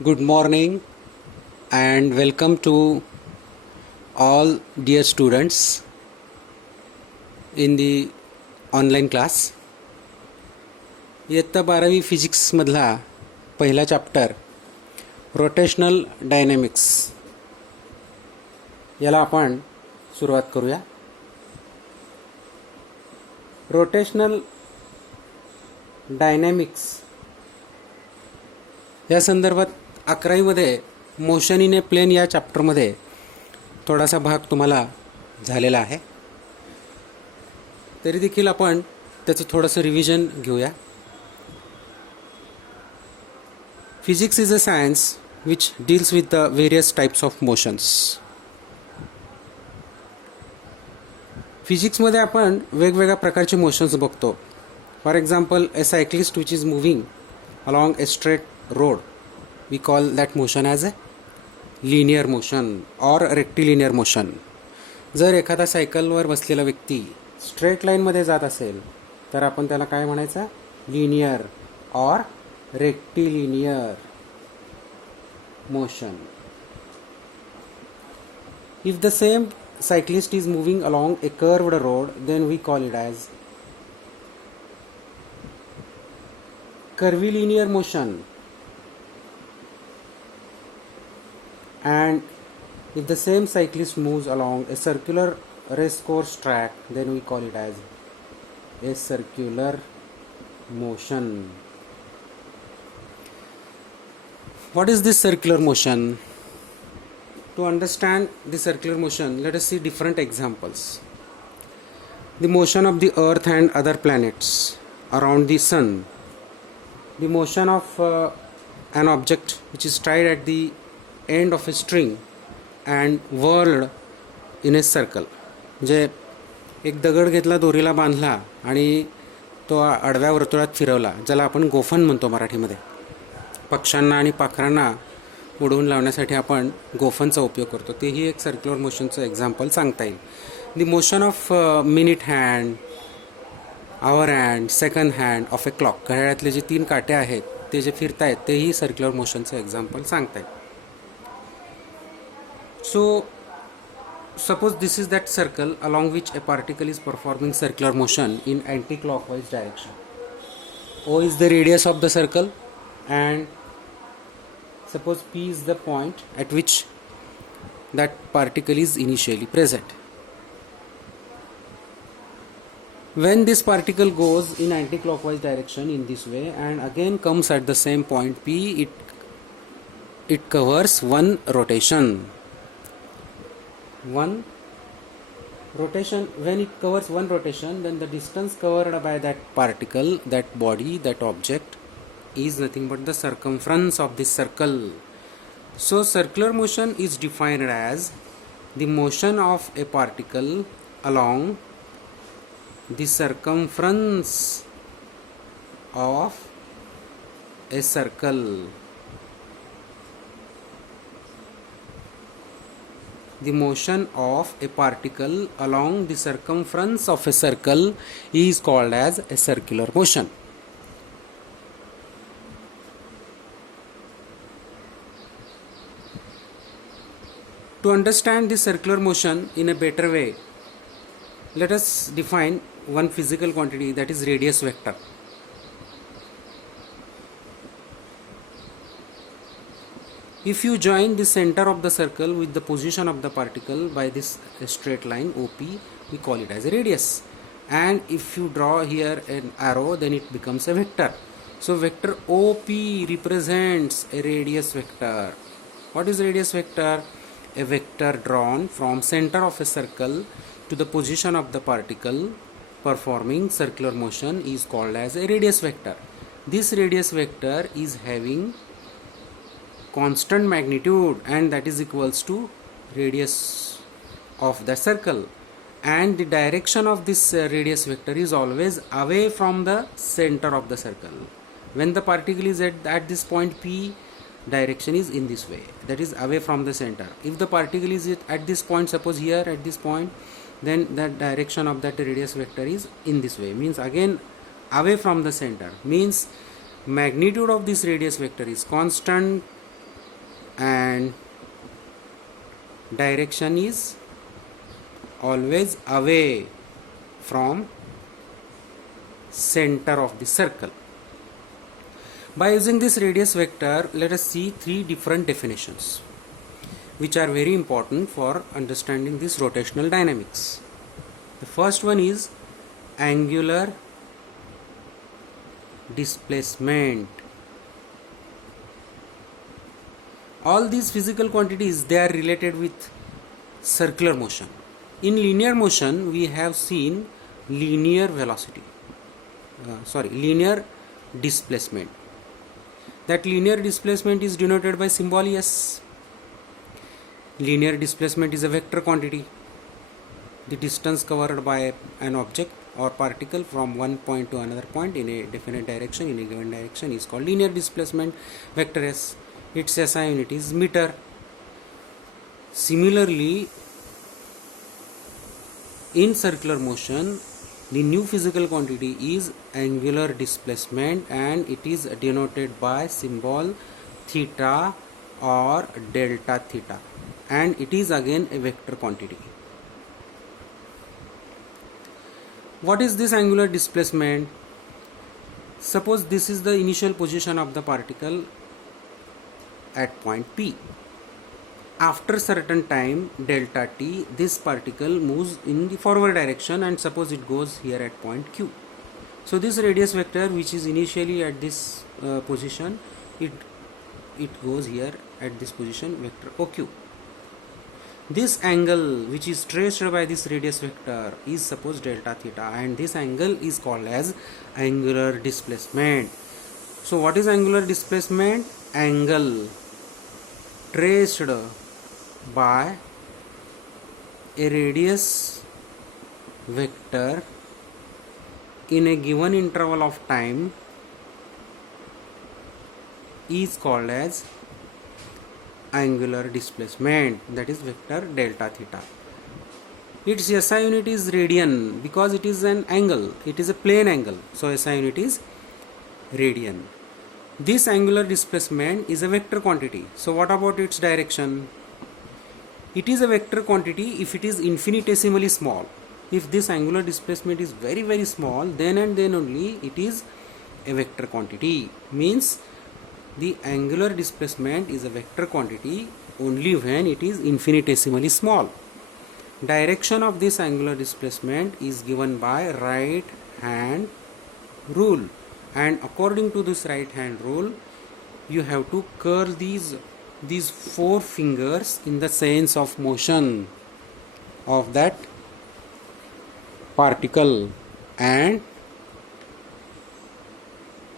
Good morning and welcome to all dear students in the online class. इयत्ता 12वी फिजिक्समधला पहिला chapter rotational dynamics याला आपण सुरुवात करूया. रोटेशनल डायनॅमिक्स या संदर्भात 11वीमध्ये मोशन इन ए प्लेन या चॅप्टरमध्ये थोडासा भाग तुम्हाला झालेला आहे. तरी देखील आपण त्याचं थोडंसं रिव्हिजन घेऊया. Physics is a science which deals with the various types of motions. फिजिक्समध्ये आपण वेगवेगळ्या प्रकारचे मोशन्स बघतो. For example, a cyclist which is moving along a straight road, we call that motion as a linear motion or rectilinear motion. जर एखादा सायकलवर बसलेला व्यक्ती स्ट्रेट लाईनमध्ये जात असेल तर आपण त्याला काय म्हणायचं? लिनियर और rectilinear motion. If the same cyclist is moving along a curved road, then we call it as curvilinear motion. And if the same cyclist moves along a circular race course track, then we call it as a circular motion. What is this circular motion? To understand the circular motion, let us see different examples. The motion of the earth and other planets around the sun. The motion of an object which is tied at the end of a string and whirled in a circle. म्हणजे एक दगड घेतला, दोरीला बांधला आणि तो आडव्या वर्तुळात फिरवला, ज्याला आपण गोफन म्हणतो मराठीमध्ये. पक्ष्यांना आणि पाखरांना उडवून लावण्यासाठी आपण गोफनचा उपयोग करतो. तेही एक सर्क्युलर मोशनचं एक्झाम्पल सांगता येईल. The motion of minute hand, hour hand, second hand of a clock. घड्याळातले जे 3 काटे आहेत ते जे फिरतायत तेही सर्क्युलर मोशनचं एक्झाम्पल सांगता येईल. So, suppose this is that circle along which a particle is performing circular motion in anti-clockwise direction. O is the radius of the circle and suppose P is the point at which that particle is initially present. When this particle goes in anti-clockwise direction in this way and again comes at the same point P, it covers one rotation. When it covers one rotation, then the distance covered by that particle, that body, that object is nothing but the circumference of this circle. So circular motion is defined as the motion of a particle along the circumference of a circle. The motion of a particle along the circumference of a circle is called as a circular motion. To understand this circular motion in a better way, let us define one physical quantity, that is radius vector. If you join the center of the circle with the position of the particle by this straight line OP, we call it as a radius. And if you draw here an arrow, then it becomes a vector. So vector OP represents a radius vector. What is radius vector? A vector drawn from center of a circle to the position of the particle performing circular motion is called as a radius vector. This radius vector is having constant magnitude and that is equals to radius of the circle, and the direction of this radius vector is always away from the center of the circle. When the particle is at this point P, direction is in this way, that is away from the center. If the particle is at this point, suppose here at this point, then the direction of that radius vector is in this way, means again away from the center, means magnitude of this radius vector is constant and direction is always away from center of the circle. By using this radius vector, let us see three different definitions which are very important for understanding this rotational dynamics. The first one is angular displacement. All these physical quantities, they are related with circular motion. In linear motion, we have seen linear velocity, linear displacement. That linear displacement is denoted by symbol S. Linear displacement is a vector quantity. The distance covered by an object or particle from one point to another point in a definite direction, in a given direction, is called linear displacement, vector S. Its SI unit is meter. Similarly, in circular motion, the new physical quantity is angular displacement, and it is denoted by symbol theta or delta theta, and it is again a vector quantity. What is this angular displacement? Suppose this is the initial position of the particle at point P. After certain time delta t, this particle moves in the forward direction, and suppose it goes here at point Q. So this radius vector, which is initially at this position, it goes here at this position, vector OQ. This angle which is traced by this radius vector is suppose delta theta, and this angle is called as angular displacement. So what is angular displacement? Angle traced by a radius vector in a given interval of time is called as angular displacement, that is vector delta theta. Its SI unit is radian because it is an angle, it is a plane angle, so SI unit is radian. This angular displacement is a vector quantity. So what about its direction? It is a vector quantity if it is infinitesimally small. If this angular displacement is very very small, then and then only it is a vector quantity. Means the angular displacement is a vector quantity only when it is infinitesimally small. Direction of this angular displacement is given by right hand rule, and according to this right hand rule, you have to curl these four fingers in the sense of motion of that particle and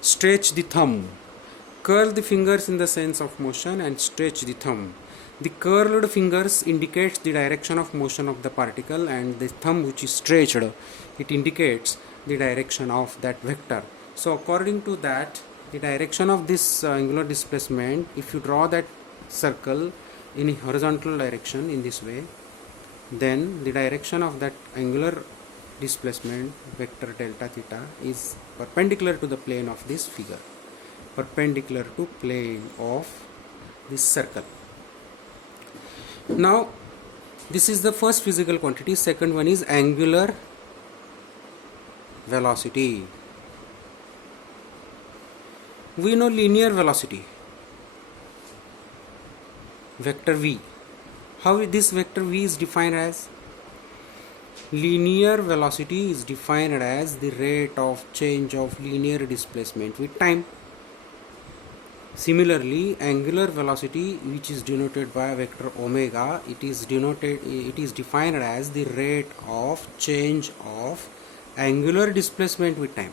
stretch the thumb. Curl the fingers in the sense of motion and stretch the thumb. The curled fingers indicates the direction of motion of the particle, and the thumb which is stretched, it indicates the direction of that vector. So according to that, the direction of this angular displacement, if you draw that circle in a horizontal direction in this way, then the direction of that angular displacement vector delta theta is perpendicular to the plane of this figure, perpendicular to plane of this circle. Now this is the first physical quantity. Second one is angular velocity. We know linear velocity, vector v. How this vector v is defined as? Linear velocity is defined as the rate of change of linear displacement with time. Similarly, angular velocity, which is denoted by vector omega, it is defined as the rate of change of angular displacement with time.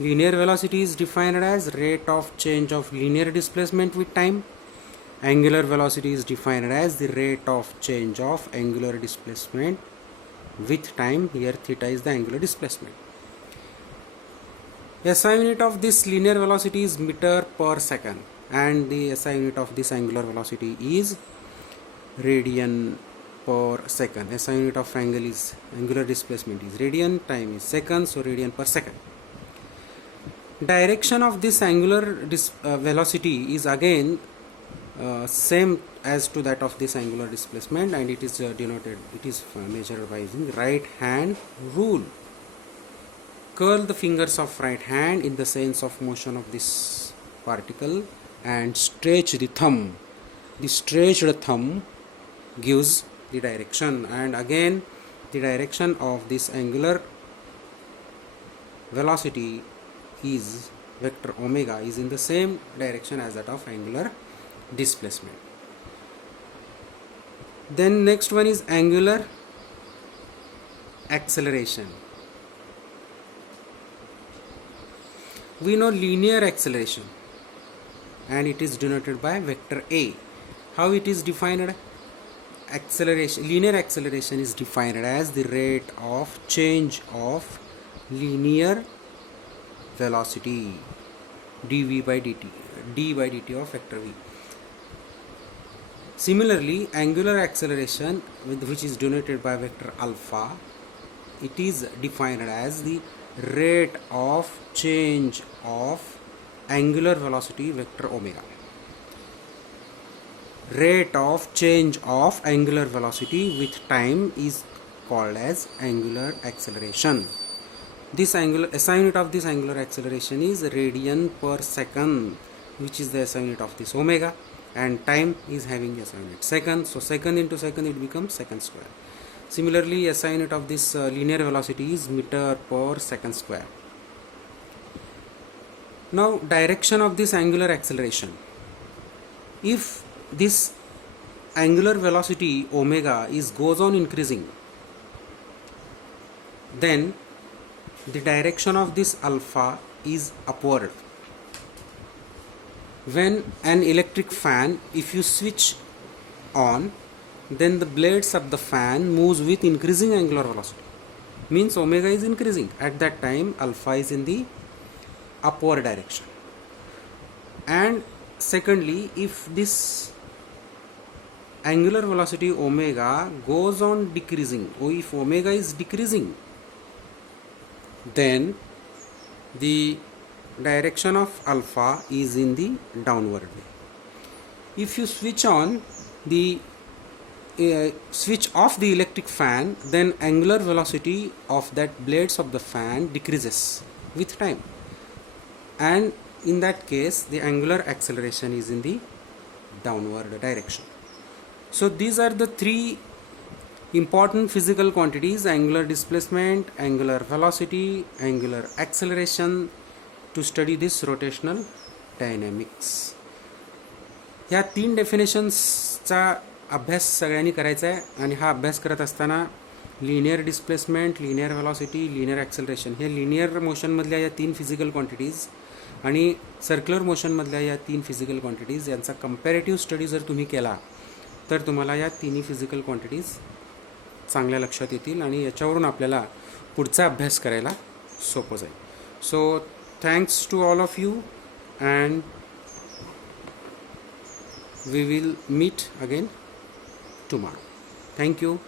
Linear velocity is defined as rate of change of linear displacement with time. Angular velocity is defined as the rate of change of angular displacement with time. Here theta is the angular displacement. SI unit of this linear velocity is meter per second, and the SI unit of this angular velocity is radian per second. SI unit of angular displacement is radian, time is second, so radian per second. Direction of this angular velocity is again same as to that of this angular displacement, and it is denoted, it is measured by using right hand rule. Curl the fingers of right hand in the sense of motion of this particle and stretch the thumb. The stretched thumb gives the direction, and again the direction of this angular velocity is vector omega is in the same direction as that of angular displacement. Then next one is angular acceleration. We know linear acceleration, and it is denoted by vector A. How it is defined? Acceleration, linear acceleration is defined as the rate of change of linear velocity dv by dt, d by dt of vector v. Similarly, angular acceleration, which is denoted by vector alpha, it is defined as the rate of change of angular velocity vector omega. Rate of change of angular velocity with time is called as angular acceleration. This angular SI unit of this angular acceleration is radian per second, which is the SI unit of this omega, and time is having SI unit second, so second into second it becomes second square. Similarly, SI unit of this linear velocity is meter per second square. Now, direction of this angular acceleration. If this angular velocity omega goes on increasing, then the direction of this alpha is upward. When an electric fan, if you switch on, then the blades of the fan moves with increasing angular velocity, means omega is increasing. At that time alpha is in the upward direction. And secondly, if this angular velocity omega goes on decreasing, or if omega is decreasing, then the direction of alpha is in the downward way. If you switch on the switch off the electric fan, then angular velocity of that blades of the fan decreases with time, and in that case the angular acceleration is in the downward direction. So these are the three important physical quantities: angular displacement, angular velocity, angular acceleration, to study this rotational dynamics. ह्या तीन डेफिनेशन्सचा अभ्यास सगळ्यांनी करायचा आहे, आणि हा अभ्यास करत असताना linear displacement, linear velocity, linear acceleration हे लिनियर मोशनमधल्या या तीन फिजिकल क्वांटिटीज आणि सर्क्युलर मोशनमधल्या या तीन फिजिकल क्वांटिटीज यांचा कंपॅरेटिव्ह स्टडी जर तुम्ही केला तर तुम्हाला या तिन्ही फिजिकल क्वांटिटीज चांगल्या लक्षात येतील, आणि याच्यावरून आपल्याला पुढचा अभ्यास करायला सोपं जाईल. So thanks to all of you, and we will meet again tomorrow. Thank you.